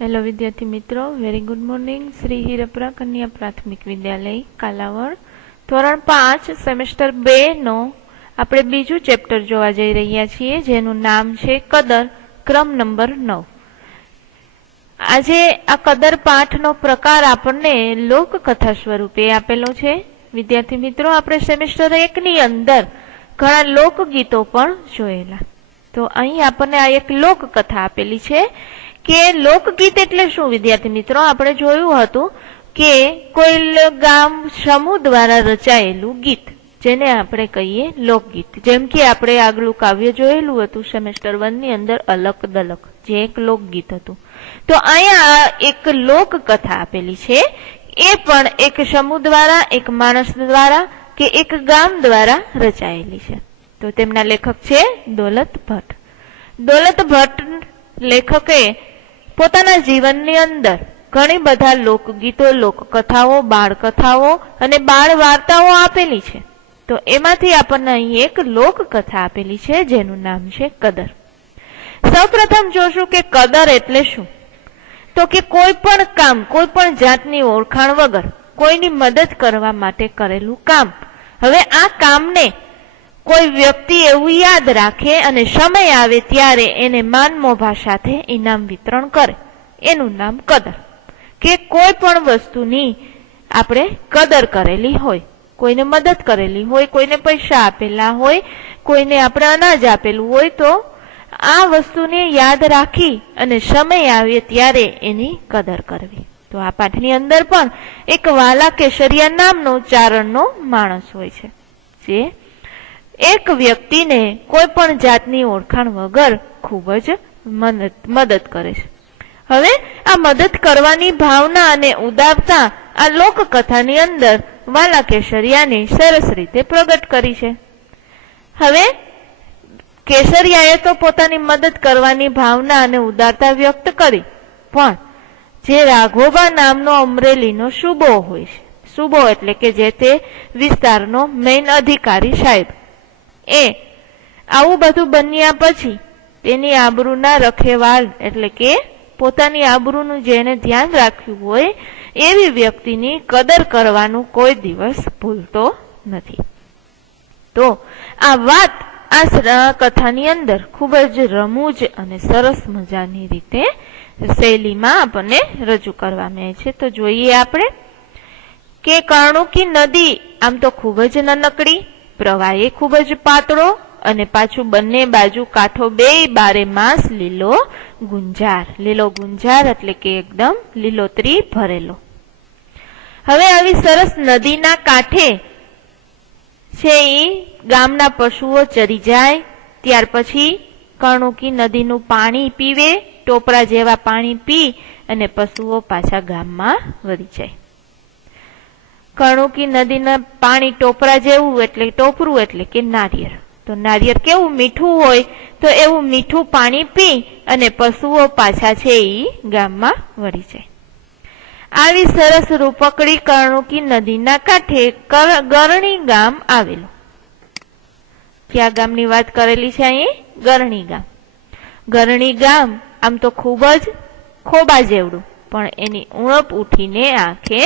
Hello વિદ્યાર્થી મિત્રો, very good morning. Shri Hirpara કન્યા પ્રાથમિક વિદ્યાલય કાલાવડ ધોરણ 5 સેમેસ્ટર 2 નો આપણે બીજું ચેપ્ટર જોવા જઈ રહ્યા છીએ, જેનું નામ છે કદર, ક્રમ નંબર 9. આજે આ કદર પાઠનો પ્રકાર આપણને લોકકથા સ્વરૂપે આપેલો છે. વિદ્યાર્થી મિત્રો, આપણે સેમેસ્ટર 1 ની અંદર ઘણા લોકગીતો પણ જોયેલા. તો અહીં આપણને આ એક લોકકથા આપેલી છે કે લોકગીત એટલે શું? વિદ્યાર્થી મિત્રો, આપણે જોયું હતું કે કોઈ ગામ સમૂહ દ્વારા રચાયેલું ગીત, જેને આપણે કહીએ લોકગીત. જેમ કે આપણે આગલું કાવ્ય જોયેલું હતું સેમેસ્ટર 1 ની અંદર, અલક દલક, જે એક લોકગીત હતું. તો અહીંયા એક લોકકથા આપેલી છે, એ પણ એક સમૂહ દ્વારા, એક માણસ દ્વારા કે એક ગામ દ્વારા રચાયેલી છે. તો તેમના લેખક છે દોલત ભટ્ટ. દોલત ભટ્ટ લેખકે પોતાના જીવનની અંદર ઘણી બધા લોકગીતો, લોકકથાઓ, બાળકથાઓ અને બાળ વાર્તાઓ આપેલી છે. તો એમાંથી આપણને અહીં એક લોકકથા આપેલી છે, જેનું નામ છે કદર. સૌપ્રથમ જોશું કે કદર એટલે શું. તો કે કોઈ પણ કામ, કોઈ પણ જાતની ઓળખાણ વગર કોઈની મદદ કરવા માટે કરેલું કામ. હવે આ કામને કોઈ વ્યક્તિ એવું યાદ રાખે અને સમય આવે ત્યારે એને માનમોભા સાથે ઇનામ વિતરણ કરે, એનું નામ કદર. કે કોઈ પણ વસ્તુની આપણે કદર કરેલી હોય, કોઈને મદદ કરેલી હોય, કોઈને પૈસા આપેલા હોય, કોઈને આપણે અનાજ આપેલું હોય, તો આ વસ્તુને યાદ રાખી અને સમય આવે ત્યારે એની કદર કરવી. તો આ પાઠની અંદર પણ એક વાલા કેસરિયા નામનો ચારણનો માણસ હોય છે, જે એક વ્યક્તિને કોઈ પણ જાતની ઓળખાણ વગર ખૂબ જ મદદ કરે છે. હવે આ મદદ કરવાની ભાવના અને ઉદારતા આ લોકકથાની અંદર વાલા કેસરિયાને સરસ રીતે પ્રગટ કરી છે. હવે કેસરિયાએ તો પોતાની મદદ કરવાની ભાવના અને ઉદારતા વ્યક્ત કરી, પણ જે રાઘોબા નામનો અમરેલીનો સુબો હોય છે, સુબો એટલે કે જે તે વિસ્તારનો મેઇન અધિકારી સાહેબ, એ આવું બધું બન્યા પછી તેની આબરૂના રખેવાળ એટલે કે પોતાની આબરૂનું જેને ધ્યાન રાખ્યું હોય એવી વ્યક્તિની કદર કરવાનું કોઈ દિવસ ભૂલતો નથી. તો આ વાત આ કથાની અંદર ખૂબ જ રમૂજ અને સરસ મજાની રીતે શૈલીમાં આપણને રજૂ કરવામાં આવે છે. તો જોઈએ આપણે કે કર્ણુકી નદી આમ તો ખૂબ જ નાનકડી, પ્રવાહ એ ખૂબ જ પાતળો અને પાછું બંને બાજુ કાંઠો બેય બારે માસ લીલો ગુંજાર. લીલો ગુંજાર એટલે કે એકદમ લીલોતરી ભરેલો. હવે આવી સરસ નદીના કાંઠે છે એ ગામના પશુઓ ચરી જાય, ત્યાર પછી કર્ણુકી નદીનું પાણી પીવે, ટોપરા જેવા પાણી પી અને પશુઓ પાછા ગામમાં વળી જાય. કર્ણુકી નદીના પાણી ટોપરા જેવું એટલે ટોપરું એટલે કે નારિયેળ. તો નારિયેળ કેવું મીઠું હોય, તો એવું મીઠું પાણી પી અને પશુઓ પાછા છે એ ગામમાં વળી જાય. આવી સરસ રૂપકડી કર્ણુકી નદીના કાંઠે ગરણી ગામ આવેલું. ક્યાં ગામની વાત કરેલી છે અહીં? ગરણી ગામ. ગરણી ગામ આમ તો ખૂબ જ ખોબા જેવડું, પણ એની ઉણપ ઉઠીને આંખે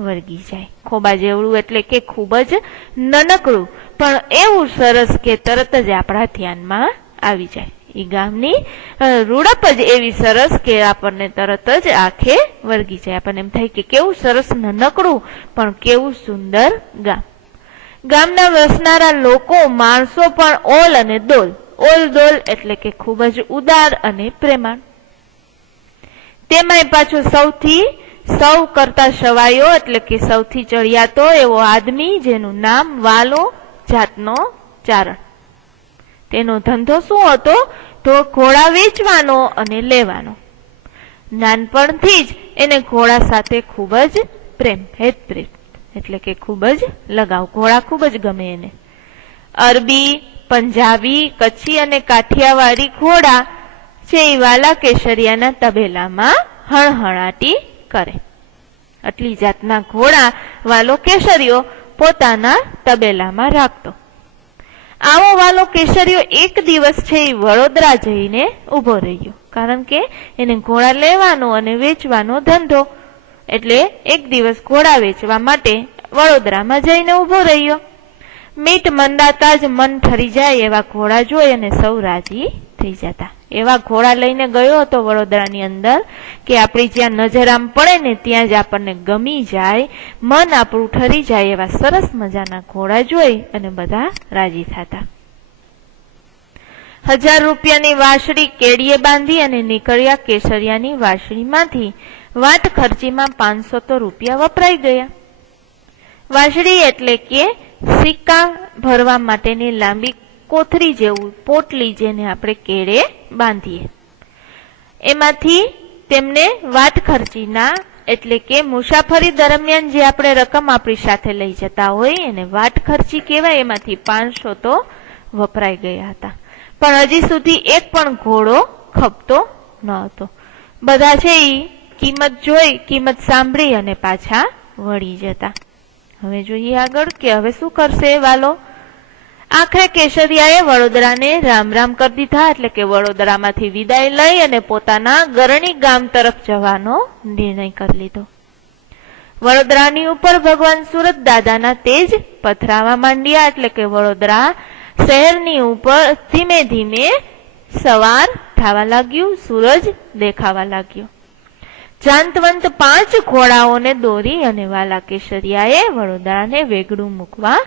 વળગી જાય. ખોબા જેવડું એટલે કે ખૂબ જ નાનકડું, પણ એવું સરસ કે તરત જ આપણા ધ્યાનમાં આવી જાય. એ ગામની રૂડપ જ એવી સરસ કે આપણને તરત જ આંખે વળગી જાય. આપણને એમ થાય કે કેવું સરસ નાનકડું પણ કેવું સુંદર ગામ. ગામના વસનારા લોકો, માણસો પણ ઓલ અને દોલ. ઓલ દોલ એટલે કે ખૂબ જ ઉદાર અને પ્રેમાળ. તેમાંય પાછો સૌ કરતા સવાયો એટલે કે સૌથી ચડિયાતો એવો આદમી, જેનું નામ વાલો જાતનો ચારણ. તેનો ધંધો શું હતો? તો ઘોડા વેચવાનો અને લેવાનો. નાનપણથી જ એને ઘોડા સાથે ખૂબ જ પ્રેમ, હેતપ્રેમ એટલે કે ખૂબ જ લગાવ. ઘોડા ખૂબ જ ગમે એને. અરબી, પંજાબી, કચ્છી અને કાઠિયાવાડી ઘોડા છે એ વાલા કેસરિયાના તબેલામાં હણહણાટી કરે. આટલી જાતના ઘોડા વાલો કેસરીયો પોતાના તબેલામાં રાખતો. આવો વાલો કેસરીયો એક દિવસ છે એ વડોદરા જઈને ઉભો રહ્યો. કારણ કે એને ઘોડા લેવાનો અને વેચવાનો ધંધો, એટલે એક દિવસ ઘોડા વેચવા માટે વડોદરામાં જઈને ઉભો રહ્યો. મીટ મંડાતા જ મન ઠરી જાય એવા ઘોડા જોઈ અને સૌ રાજી થઈ જતા. એવા ઘોડા લઈને ગયો હતો વડોદરાની અંદર કે આપણી જ્યાં નજર આમ પડે ને ત્યાં જ આપણને ગમી જાય, મન આપણું ઠરી જાય એવા સરસ મજાના ઘોડા જોઈ અને બધા રાજી થતા. 1000 રૂપિયાની વાંસળી કેડીએ બાંધી અને નીકળ્યા કેસરિયાની વાંસળીમાંથી. વાટ ખર્ચીમાં 500 રૂપિયા વપરાઈ ગયા. વાંસળી એટલે કે સિક્કા ભરવા માટેની લાંબી કોથળી જેવું પોટલી, જેને આપણે કેડે બાંધીએ. એમાંથી તેમને વાટ ખર્ચીના એટલે કે મુસાફરી દરમિયાન જે આપણે રકમ આપણી સાથે લઈ જતા હોય એને વાટ ખર્ચી કહેવાય. એમાંથી 500 તો વપરાઈ ગયા હતા, પણ હજી સુધી એક પણ ઘોડો ખપતો ન હતો. બધા છે એ કિંમત જોઈ, કિંમત સાંભળી અને પાછા વળી જતા. હવે જોઈએ આગળ કે હવે શું કરશે વાલો. આખરે કેસરિયાએ વડોદરાને રામ રામ કરી દીધા, એટલે કે વડોદરામાંથી વિદાય લઈ અને પોતાના ગરણી ગામ તરફ જવાનો નિર્ણય કરી લીધો. વડોદરાની ઉપર ભગવાન સુરત દાદાના તેજ પથરાવા માંડ્યા, એટલે કે વડોદરા શહેરની ઉપર ધીમે ધીમે સવાર થવા લાગ્યું, સૂરજ દેખાવા લાગ્યો. જાંતવંત 5 ઘોડાઓને દોરી અને વાલા કેસરિયાએ વડોદરાને વેગડું મૂકવા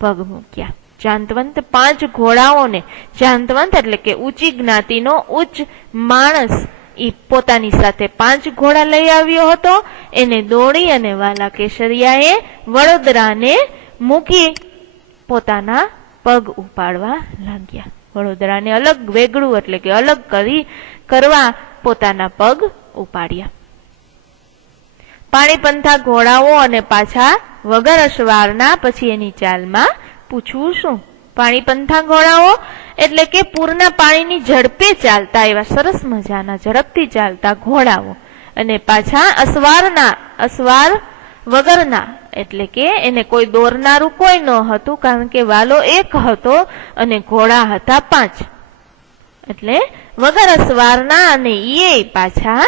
પગ મૂક્યા. જાંતવંત 5 ઘોડાઓને, જાંતવંત એટલે કે ઊંચી જ્ઞાતિનો ઉચ્ચ માણસ, એ પોતાની સાથે 5 ઘોડા લઈ આવ્યો હતો. એને દોડી અને વાલા કેસરિયાએ વડોદરાને મૂકી પોતાના પગ ઉપાડવા લાગ્યા. વડોદરાને અલગ વેગળું એટલે કે અલગ કરવા પોતાના પગ ઉપાડ્યા. પાણીપંથા ઘોડાઓ અને પાછા વગર અસવારના. પછી એની ચાલમાં પૂછવું શું. પાણીપંથા ઘોડાઓ એટલે કે પૂરના પાણીની ઝડપે ચાલતા એવા સરસ મજાના ઝડપથી ચાલતા ઘોડાઓ, અને પાછા અસવારના, અસવાર વગરના એટલે કે એને કોઈ દોરનારું કોઈ ન હતું, કારણ કે વાલો એક હતો અને ઘોડા હતા 5, એટલે વગર અસવારના. અને એ પાછા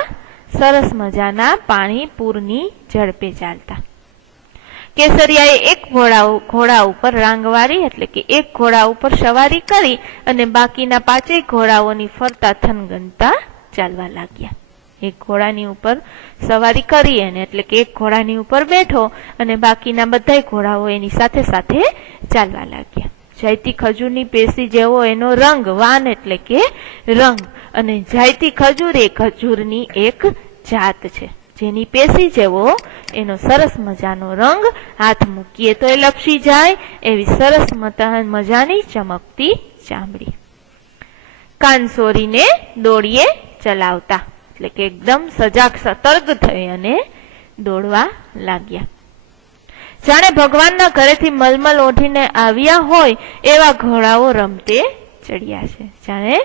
સરસ મજાના પાણી પૂરની ઝડપે ચાલતા. કેસરિયાએ એક ઘોડા ઉપર રાંગવારી એટલે કે એક ઘોડા ઉપર સવારી કરી અને બાકીના 5 ઘોડાઓની ફરતા થનગનતા ચાલવા લાગ્યા. એક ઘોડાની ઉપર સવારી કરી એને એટલે કે એક ઘોડાની ઉપર બેઠો અને બાકીના બધા ઘોડાઓ એની સાથે સાથે ચાલવા લાગ્યા. જાયતી ખજૂરની પેશી જેવો એનો રંગ, વાન એટલે કે રંગ, અને જાયતી ખજૂર એ ખજૂરની એક જાત છે, જેની પેશી જેવો એનો સરસ મજાનો રંગ. હાથ મૂકીએ તો એ લપસી જાય એવી સરસ મજાની ચમકતી ચામડી. કાન સોરીને દોડીએ ચલાવતા એટલે કે એકદમ સજાગ સતર્ક થઈ અને દોડવા લાગ્યા. જાણે ભગવાનના ઘરેથી મલમલ ઓઢીને આવ્યા હોય એવા ઘોડાઓ રમતે ચડ્યા છે. જાણે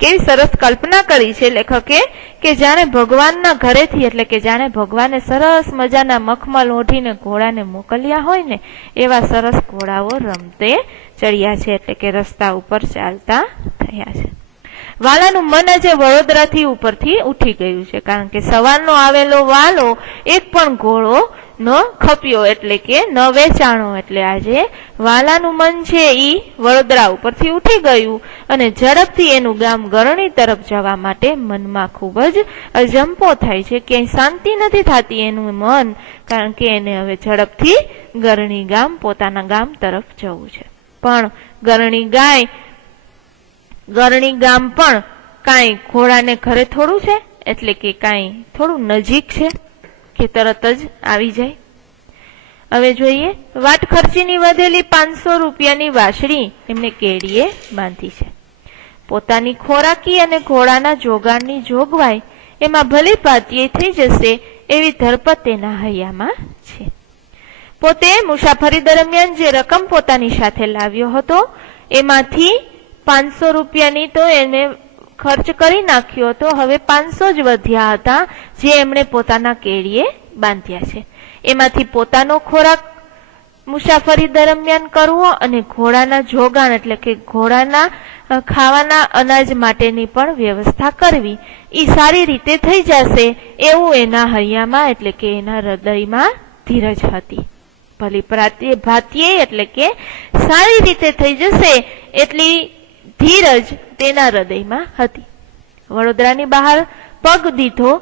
કેવી સરસ કલ્પના કરી છે લેખકે કે જાણે ભગવાનના ઘરેથી એટલે કે જાણે ભગવાને સરસ મજાના મખમલ ઓઢીને ઘોડાને મોકલ્યા હોય ને એવા સરસ ઘોડાઓ રમતે ચડ્યા છે, એટલે કે રસ્તા ઉપર ચાલતા થયા છે. વાલાનું મન આજે વડોદરાથી ઉપરથી ઉઠી ગયું છે, કારણ કે સવારનો આવેલો વાલો એક પણ ઘોડો ન ખપ્યો એટલે કે ન વેચાણો, એટલે આજે વાલાનું મન છે ઈ વડોદરા ઉપરથી ઉઠી ગયું અને ઝડપથી એનું ગામ ગરણી તરફ જવા માટે મનમાં ખૂબ જ અજંપો થાય છે. ક્યાંય શાંતિ નથી થતી એનું મન, કારણ કે એને હવે ઝડપથી ગરણી ગામ, પોતાના ગામ તરફ જવું છે. પણ ગરણી ગામ પણ કાંઈ ઘોડાને ઘરે થોડું છે, એટલે કે કાંઈ થોડું નજીક છે કે તરત જ આવી જાય. હવે જોઈએ, વાટ ખર્ચીની વધેલી 500 રૂપિયાની વાંસળી એમને કેડીએ બાંધી છે. પોતાની ખોરાકી અને ઘોડાના જોગાણની જોગવાઈ એમાં ભલી ભાતીએ થઈ જશે એવી ધરપત તેના હૈયામાં છે. પોતે મુસાફરી દરમિયાન જે રકમ પોતાની સાથે લાવ્યો હતો એમાંથી 500 રૂપિયાની તો એને ખર્ચ કરી નાખ્યો હતો. હવે 500 જ વધ્યા હતા જે એમણે પોતાના કેડીએ બાંધ્યા છે. એમાંથી પોતાનો ખોરાક મુસાફરી દરમિયાન કરવો અને ઘોડાના જોગાણ એટલે કે ઘોડાના ખાવાના અનાજ માટેની પણ વ્યવસ્થા કરવી એ સારી રીતે થઈ જશે એવું એના હૈયામાં એટલે કે એના હૃદયમાં ધીરજ હતી. ભલી ભાતીય એટલે કે સારી રીતે થઈ જશે એટલી ધીરજ તેના હૃદયમાં હતી. વડોદરાની બહાર પગ દીધો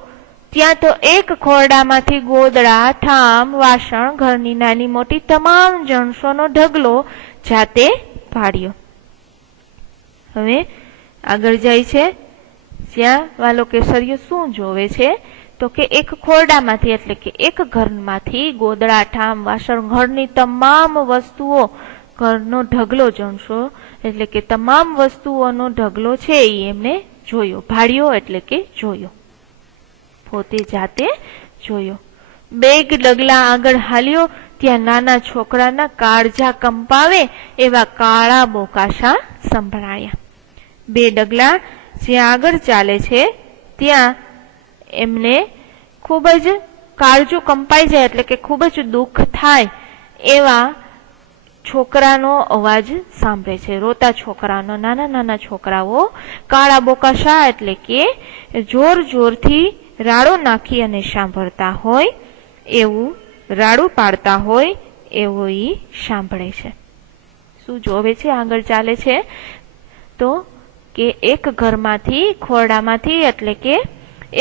ત્યાં તો એક ખોરડામાંથી ગોદડા, ઠામ, વાસણ, ઘરની નાની મોટી તમામ જણસોનો ઢગલો જાતે પાડ્યો. હવે આગળ જાય છે જ્યાં વાલો કેસરીયો શું જોવે છે તો કે એક ખોરડામાંથી એટલે કે એક ઘરમાંથી ગોદડા, ઠામ, વાસણ, ઘરની તમામ વસ્તુઓ, ઘરનો ઢગલો જણસો એટલે કે તમામ વસ્તુઓનો ઢગલો છે એ એમને જોયો. ભાડ્યો એટલે કે જોયો, પોતે જાતે જોયો. બેગ ડગલા આગળ હાલ્યો ત્યાં નાના છોકરાના કાળજા કંપાવે એવા કાળા બોકાશા સંભળાયા. 2 ડગલા જ્યાં આગળ ચાલે છે ત્યાં એમને ખૂબ જ કાળજું કંપાઈ જાય એટલે કે ખૂબ જ દુઃખ થાય એવા છોકરાનો અવાજ સાંભળે છે. રોતા છોકરાનો, નાના નાના છોકરાઓ કાળા બોકાશા એટલે કે જોર જોરથી રાડો નાખી અને સાંભળતા હોય એવું, રાડું પાડતા હોય એવું ઈ સાંભળે છે. શું જોવે છે? આગળ ચાલે છે તો કે એક ઘરમાંથી, ખોરડામાંથી એટલે કે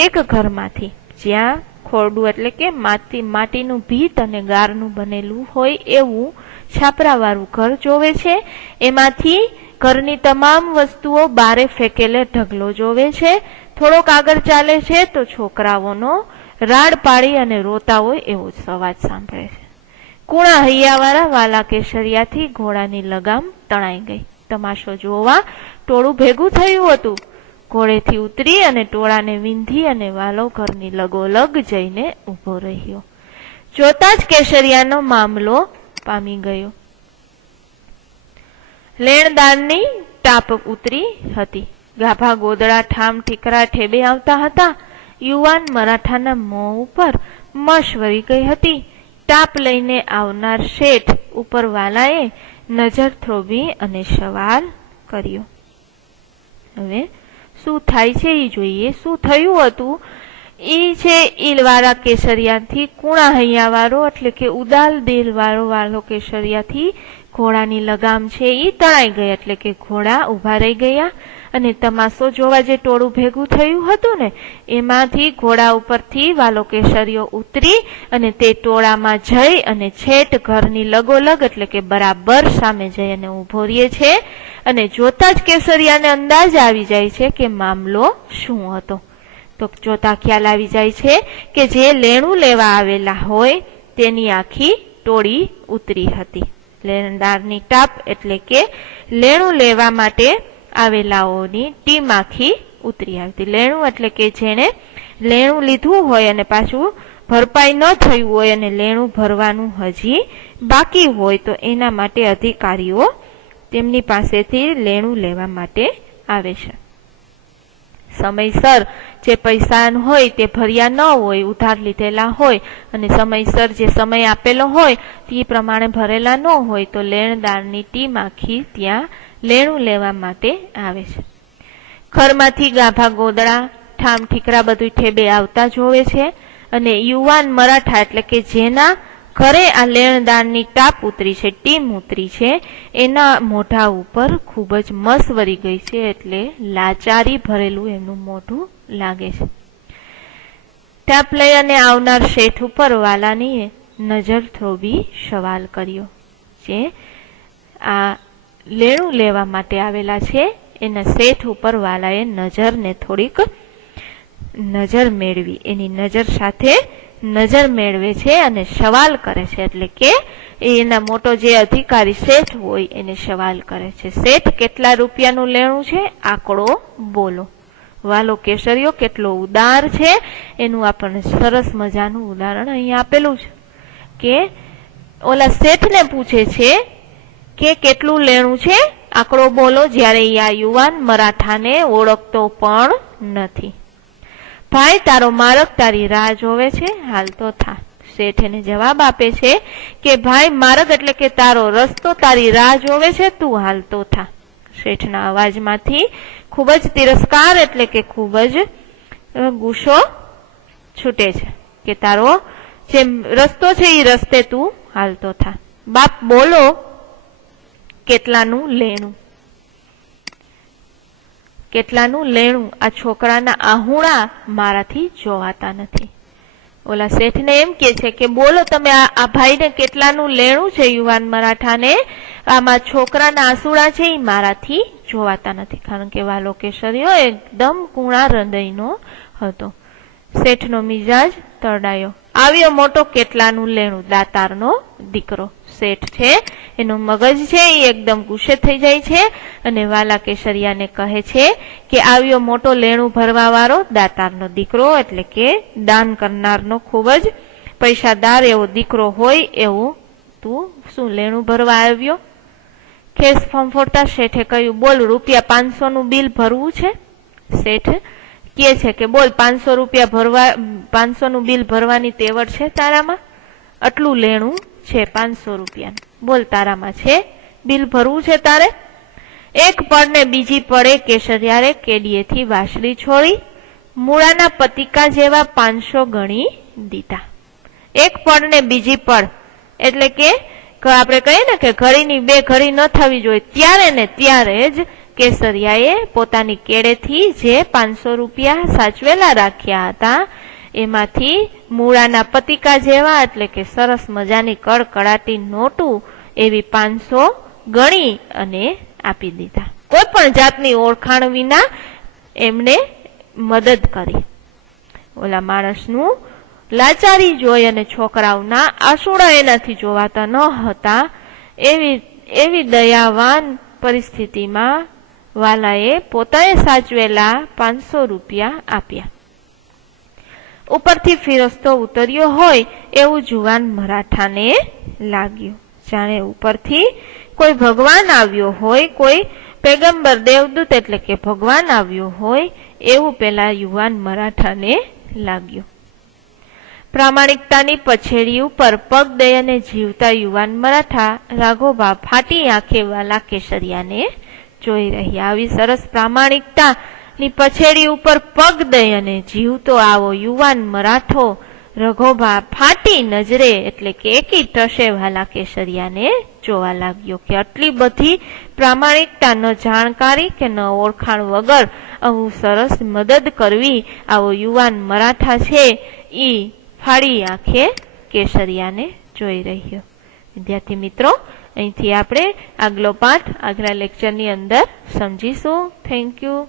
એક ઘરમાંથી, જ્યાં ખોરડું એટલે કે માટીનું ભીત અને ગારનું બનેલું હોય એવું છાપરાવાળું ઘર જોવે છે. એમાંથી ઘરની તમામ વસ્તુઓ બારે ફેંકેલે ઢગલો જોવે છે. થોડોક આગળ ચાલે છે તો છોકરાઓનો રાડ પાડી અને રોતા હોય એવો જ અવાજ સાંભળે છે. કુણા હૈયાવાળા વાલા કેસરિયાથી ઘોડાની લગામ તણાઈ ગઈ. તમાશો જોવા ટોળું ભેગું થયું હતું. ઘોડેથી ઉતરી અને ટોળાને વીંધી અને વાલો ઘરની લગોલગ જઈને ઊભો રહ્યો. જોતા જ કેસરિયાનો મામલો પામી ગયો. લેણદારની ટાપ ઉતરી હતી. ગાભા, ગોદડા, ઠામ, ઠીકરા ઠેબે આવતા હતા. યુવાન મરાઠાના મોં ઉપર મશવરી ગઈ હતી. ટાપ લઈને આવનાર શેઠ ઉપર વાલાએ નજર થોભી અને સવાલ કર્યો. હવે શું થાય છે એ જોઈએ. શું થયું હતું એ છે ઈલવાળા કેસરિયાથી કુણા હૈયાવાળો એટલે કે ઉદાલ દિલવાળો વાલો કેસરિયાથી ઘોડાની લગામ છે એ તણાઈ ગઈ એટલે કે ઘોડા ઉભા રહી ગયા અને તમાશો જોવા જે ટોળું ભેગું થયું હતું ને એમાંથી ઘોડા ઉપરથી વાલો કેસરીયો ઉતરી અને તે ટોળામાં જઈ અને છેટ ઘરની લગોલગ એટલે કે બરાબર સામે જઈ અને ઉભો રહે છે. અને જોતા જ કેસરિયાને અંદાજ આવી જાય છે કે મામલો શું હતો. તો જોતા ખ્યાલ આવી જાય છે કે જે લેણું લેવા આવેલા હોય તેની આખી ટોળી ઉતરી હતી. લેણદારની ટાપ એટલે કે લેણું લેવા માટે આવેલાઓની ટીમ આખી ઉતરી આવી હતી. લેણું એટલે કે જેને લેણું લીધું હોય અને પાછું ભરપાઈ ન થયું હોય અને લેણું ભરવાનું હજી બાકી હોય તો એના માટે અધિકારીઓ તેમની પાસેથી લેણું લેવા માટે આવે છે. સમયસર જે પૈસા હોય તે ભર્યા ન હોય, ઉધાર લીધેલા હોય અને સમયસર જે સમય આપેલો હોય તે પ્રમાણે ભરેલા ન હોય તો લેણદારની ટીમ આખી ત્યાં લેણું લેવા માટે આવે છે. ઘરમાંથી ગાભા, ગોદડા, ઠામ, ઠીકરા બધું ઠેબે આવતા જોવે છે અને યુવાન મરાઠા એટલે કે જેના ઘરે આ લેણદારની ટાપ ઉતરી છે, ટીમ ઉતરી છે, એના મોઢા ઉપર ખૂબ જ મસવરી ગઈ છે એટલે લાચારી ભરેલું એમનું મોઢું લાગે છે. ટાપ લઈ અને આવનાર શેઠ ઉપર વાલાની નજર થોભી સવાલ કર્યો. જે આ લેણું લેવા માટે આવેલા છે એના શેઠ ઉપર વાલાએ નજરને થોડીક નજર મેળવી, એની નજર સાથે નજર મેળવે છે અને સવાલ કરે છે એટલે કે એના મોટો જે અધિકારી શેઠ હોય એને સવાલ કરે છે. શેઠ કેટલા રૂપિયાનું લેણું છે? આંકડો બોલો. વાલો કેસરીયો કેટલો ઉદાર છે એનું આપણને સરસ મજાનું ઉદાહરણ અહીં આપેલું છે કે ઓલા શેઠને પૂછે છે કે કેટલું લેણું છે, આંકડો બોલો, જ્યારે આ યુવાન મરાઠાને ઓળખતો પણ નથી. ભાઈ તારો મારક તારી રાહ જોવે છે, હાલ તો થા. શેઠ એને જવાબ આપે છે કે ભાઈ માર્ગ એટલે કે તારો રસ્તો તારી રાહ જોવે છે, તું હાલતો થા. શેઠના અવાજમાંથી ખૂબ જ તિરસ્કાર એટલે કે ખૂબ જ ગુસ્સો છૂટે છે કે તારો જે રસ્તો છે એ રસ્તે તું હાલતો થા. બાપ બોલો કેટલાનું લેણું? કેટલાનું લેણું? આ છોકરાના આહુણા મારાથી જોવાતા નથી. ઓલા શેઠને એમ કે છે કે બોલો તમે આ ભાઈને કેટલાનું લેણું છે યુવાન મરાઠાને? આમાં છોકરાના આંસુડા છે એ મારાથી જોવાતા નથી. કારણ કે વાલો કેસરિયો એકદમ કુણા હૃદયનો હતો. શેઠનો મિજાજ તરડાયો. આવ્યો મોટો કેટલાનું લેણું, દાતારનો દીકરો. શેઠ છે એનું મગજ છે એ એકદમ ગુસ્સે થઈ જાય છે અને વાલા કેસરિયાને કહે છે કે આવ્યો મોટો લેણું ભરવા વાળો દાતારનો દીકરો, એટલે કે દાન કરનારનો ખૂબ જ પૈસાદાર એવો દીકરો હોય એવું તું શું લેણું ભરવા આવ્યો? ખેસ ફંફોડતા શેઠે કહ્યું, બોલ રૂપિયા 500 નું બિલ ભરવું છે? શેઠ કહે છે કે બોલ 500 રૂપિયા ભરવા, 500 નું બિલ ભરવાની તેવડ છે તારામાં? આટલું લેણું છે 500 રૂપિયાનું, બોલ તારામાં છે? બિલ ભરવું છે તારે? એક પળ ને બીજી પળે કેસરિયારે કેડીએથી વાસળી છોડી મૂળાના પતિકા જેવા 500 ગણી દીધા. એક પળ ને બીજી પળ એટલે કે આપણે કહીએ ને કે ઘડીની બે ઘડી ન થવી જોઈએ, ત્યારે ને ત્યારે જ કેસરિયાએ પોતાની કેડેથી જે 500 રૂપિયા સાચવેલા રાખ્યા હતા એમાંથી મૂળાના પતિકા જેવા એટલે કે સરસ મજાની કડકડાટી નોટું એવી 500 ગણી અને આપી દીધા. કોઈ પણ જાતની ઓળખાણ વિના એમને મદદ કરી. ઓલા માણસનું લાચારી જોઈ અને છોકરાઓના આંસુડા એનાથી જોવાતા ન હતા. એવી દયાવાન પરિસ્થિતિમાં વાલાએ પોતાએ સાચવેલા 500 રૂપિયા આપ્યા. ઉપરથી ફિરસ્તો ઉતર્યો હોય એવું જુવાન મરાઠાને લાગ્યું. જાણે ઉપરથી કોઈ ભગવાન આવ્યો હોય, કોઈ પેગમ્બર દેવદૂત એટલે કે ભગવાન આવ્યો હોય એવું પેલા યુવાન મરાઠાને લાગ્યું. પ્રામાણિકતાની પછેડી ઉપર પગ દઈ અને જીવતા યુવાન મરાઠા રાઘોબા ફાટી આંખે વાલા કેસરિયાને જોઈ રહ્યા. આવી સરસ પ્રામાણિકતાની પછેડી ઉપર પગ દઈ અને જીવતો આવો યુવાન મરાઠો રઘોબા ફાટી નજરે એટલે કે એકી ટશે વાલા કેસરિયાને જોવા લાગ્યો કે આટલી બધી પ્રામાણિકતા, ન જાણકારી કે ન ઓળખાણ વગર આવું સરસ મદદ કરવી આવો યુવાન મરાઠા છે ઈ ફાડી આંખે કેસરિયાને જોઈ રહ્યો. વિદ્યાર્થી મિત્રો, અહીંથી આપણે આગલો પાઠ આગલા લેક્ચરની અંદર સમજીશું. Thank you.